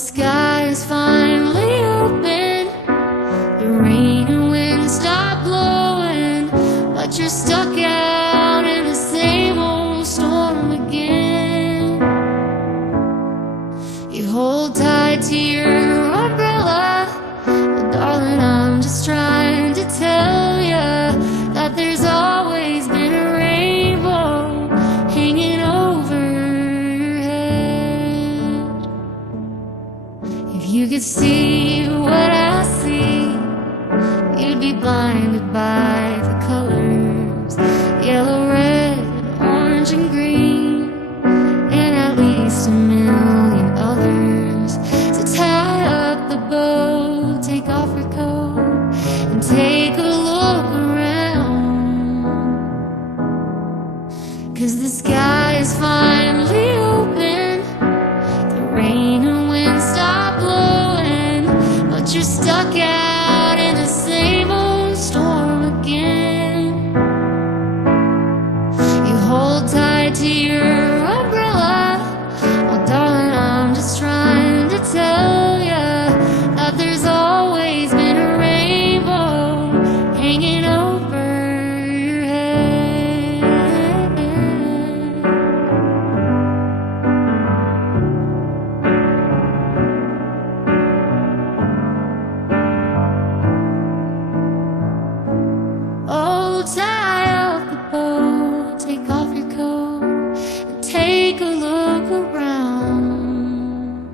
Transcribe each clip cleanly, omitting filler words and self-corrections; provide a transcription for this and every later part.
sky is finally open, the rain and wind stop blowing, but you're stuck out in the same old storm again. You hold tight to your umbrella, well, darling, I'm just trying to tell ya that there's always been a rainbow hanging over your head. If you could see what I see, you'd be blinded by the colors, yellow, red, orange, and green, and at least a million others. So tie up the bow, take off your coat, and take a look around, 'cause the sky is finally open, the rain and wind stop blowing, but you're stuck out in the same old storm again. You hold tight to your umbrella, well, darling, I'm just trying to tell ya that there's always been a rainbow hanging over your head. Oh, tie up the bow, take off your coat, and take a look around.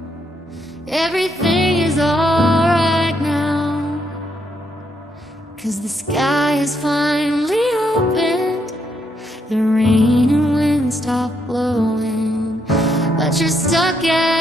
Everything is alright now, 'cause the sky is finally opened, the rain and wind stop blowing, but you're stuck out